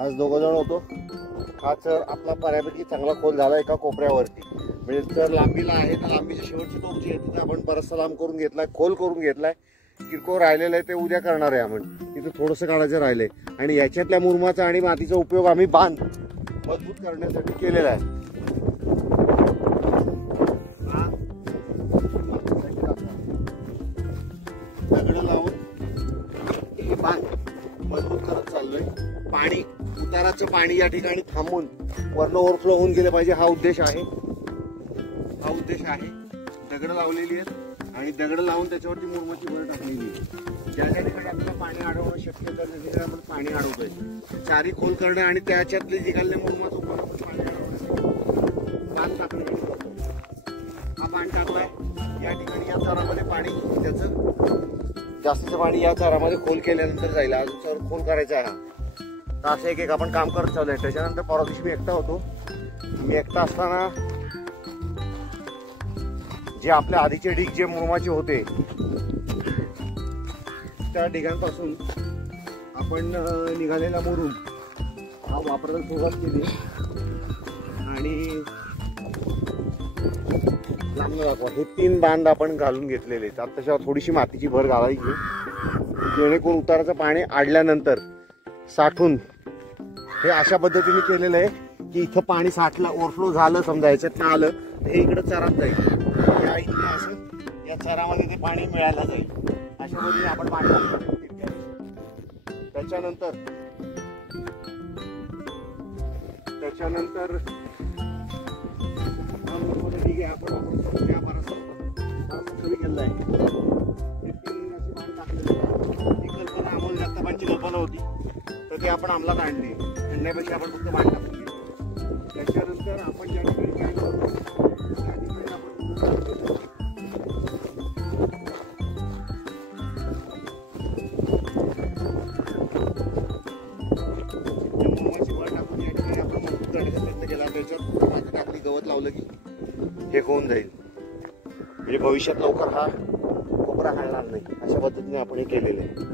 आज दोघं जण होतो. हा चर आपला बऱ्यापैकी चांगला खोल झाला एका कोपऱ्यावरती. म्हणजे चर लांबीला आहे तर लांबीची शेवटची टोक जी आहे तिथे आपण बराचसा लांब करून घेतलाय, खोल करून घेतलाय. किरकोळ राहिलेलं आहे ते उद्या करणार आहे आपण. तिथे थोडंसं काढायचं राहिलंय आणि याच्यातल्या मुरमाचा आणि मातीचा उपयोग आम्ही बांध मजबूत करण्यासाठी केलेला आहे. दगड लावून हे बांध मजबूत करत चाललोय. पाणी उताराचं पाणी या ठिकाणी थांबून वरनं ओव्हरफ्लो होऊन गेले पाहिजे हा उद्देश आहे. दगड लावलेली आहेत आणि दगड लावून त्याच्यावरती मुरमाची भर टाकलेली आहे. ज्या ज्या ठिकाणी आपल्याला पाणी अडवणं शक्य आहे त्या ठिकाणी आपण पाणी अडवतोय. चारी खोल करणं आणि त्याच्यातले निघालेले मुरमाचं उपयोग आपण पाणी अडवण्यासाठी बांध टाकणं. हा बांध टाकलाय. या ठिकाणी या चारामध्ये पाणी त्याचं जास्तीचं पाणी या चारामध्ये खोल केल्यानंतर जाईल. अजून चर खोल करायचा आहे हा. तर असं एक आपण काम करत चालू आहे. त्याच्यानंतर परवा दिवशी मी एकटा होतो. मी एकटा असताना जे आपल्या आधीचे ढीग जे मुरमाचे होते त्या ढिगांपासून आपण निघालेला मुरुम हा वापरायला सुरुवात केली आणि लांब दाखवा हे 3 बांध आपण घालून घेतलेले आहेत. आता त्याच्यावर थोडीशी मातीची भर घालायची जेणेकरून उताराचं पाणी आडल्यानंतर साठून हे अशा पद्धतीने केलेलं आहे की इथं पाणी साठलं ओव्हरफ्लो झालं समजा याच्यात ना आलं हे इकडं चरात जाईल. या इथे असं या चरामध्ये ते पाणी मिळायला जाईल. अशा पद्धतीने आपण पाणी त्याच्यानंतर ठीक आहे आपण त्या बराचसा केलेला आहे. ही कल्पना अमोल जगतापांची कल्पना होती तर ती आपण अंमलात आणली. आणण्यापेक्षा आपण फक्त बांध टाकून घेऊ. त्याच्यानंतर आपण ज्या ठिकाणी काय करतो त्या ठिकाणी आपण टाकली गवत लावलं की हे होऊन जाईल. म्हणजे भविष्यात लवकर हा कोपरा हलणार नाही. अशा पद्धतीने आपण हे केलेले आहे.